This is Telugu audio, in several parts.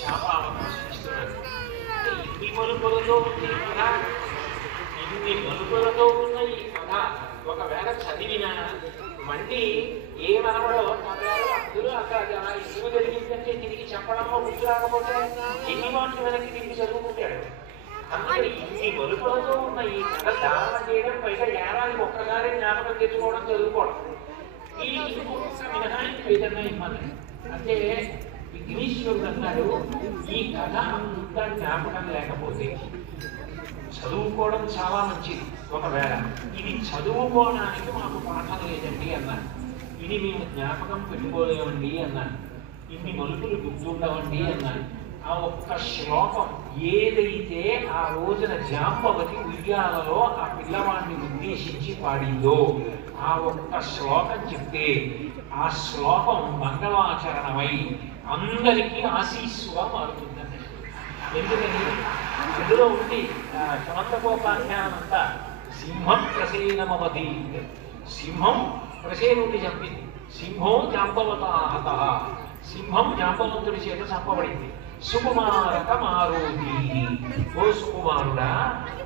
శాపాలను సృష్టిస్తున్నారు. ఇన్ని మలుపులతో ఉంది ఈ కథ, ఇన్ని మలుపులతో ఉన్న ఈ కథ ఒకవేళ చదివినా మళ్ళీ ఏ మనవడో తాతగారు అందులో అక్కడ ఇల్లు జరిగిందంటే తిరిగి చెప్పడంలో గుర్తు రాకపోతే ఎన్ని మాటలు వెనక్కి తిరిగి చదువుకుంటాడు. అందుకని ఇన్ని మలుపులతో ఉన్న ఈ కథ ధారణ చేయడం, పైగా ఏడాది ఒక్కసారి జ్ఞాపకం తెచ్చుకోవడం, చదువుకోవడం, ఈ ఇంకొక మినహాయింపు ఏదన్నా ఇవ్వాలి అంటే విఘ్నేశ్వరుడు అన్నాడు, ఈ కథ అంత జ్ఞాపకం లేకపోతే చదువుకోవడం చాలా మంచిది. ఒకవేళ ఇది చదువుకోవడానికి మాకు పాఠం లేదండి అన్నాను, ఇది మేము జ్ఞాపకం పెట్టుకోలేమండి అన్నాను, ఇన్ని మలుపులు గుర్తుండవండి అన్నాను. ఆ ఒక్క శ్లోకం ఏదైతే ఆ రోజున జాంబవతి ఉయ్యాలలో ఆ పిల్లవాడిని ఉద్దేశించి పాడిందో ఆ ఒక్క శ్లోకం చెప్తే ఆ శ్లోకం మంగళాచరణమై అందరికీ ఆశీస్సుగా మారుతుందండి. ఎందుకని అందులో ఉంది సమంతకోపాఖ్యానం అంతా సింహం ప్రసేనమవధి, సింహం ప్రసేనుడిని చంపింది, సింహం జాంబవతాహత, సింహం జాంబవంతుడి చేత చంపబడింది. సుకుమారక మారోధి, ఓ సుకుమారుడా,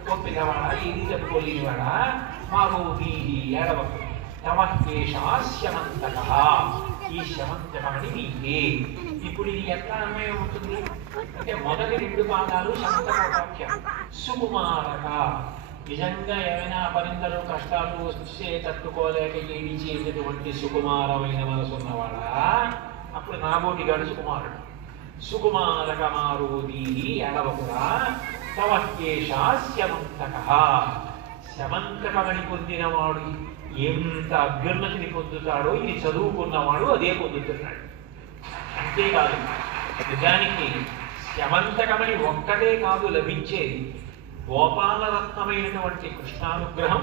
ఓ పిల్లవాడా, ఏది తట్టుకోలేనివాడా, మారోధి ఏడవకు, తమకేశాస్యమంతక, ఈ శమంతకమని నీకే. ఇప్పుడు ఇది ఎట్లా అన్వయం ఉంటుంది అంటే మొదటి రెండు పాదాలు శమంతకోపాఖ్యం, సుకుమారక, నిజంగా ఏమైనా అపరిందలు కష్టాలు వస్తే తట్టుకోలేక ఏడిచేటటువంటి సుకుమారమైన మనసున్నవాడా, అప్పుడు నాబోటిగాడు సుకుమారుడు. సుకుమారక మారోధి ఎడవకురా, తమకేశాస్యమంతక, శమంతకమని పొందినవాడు ఎంత అభ్యున్నతిని పొందుతాడో ఇది చదువుకున్నవాడు అదే పొందుతున్నాడు. అంతేకాదు, నిజానికి శమంతకమని ఒక్కటే కాదు లభించేది, గోపాలరత్నమైనటువంటి కృష్ణానుగ్రహం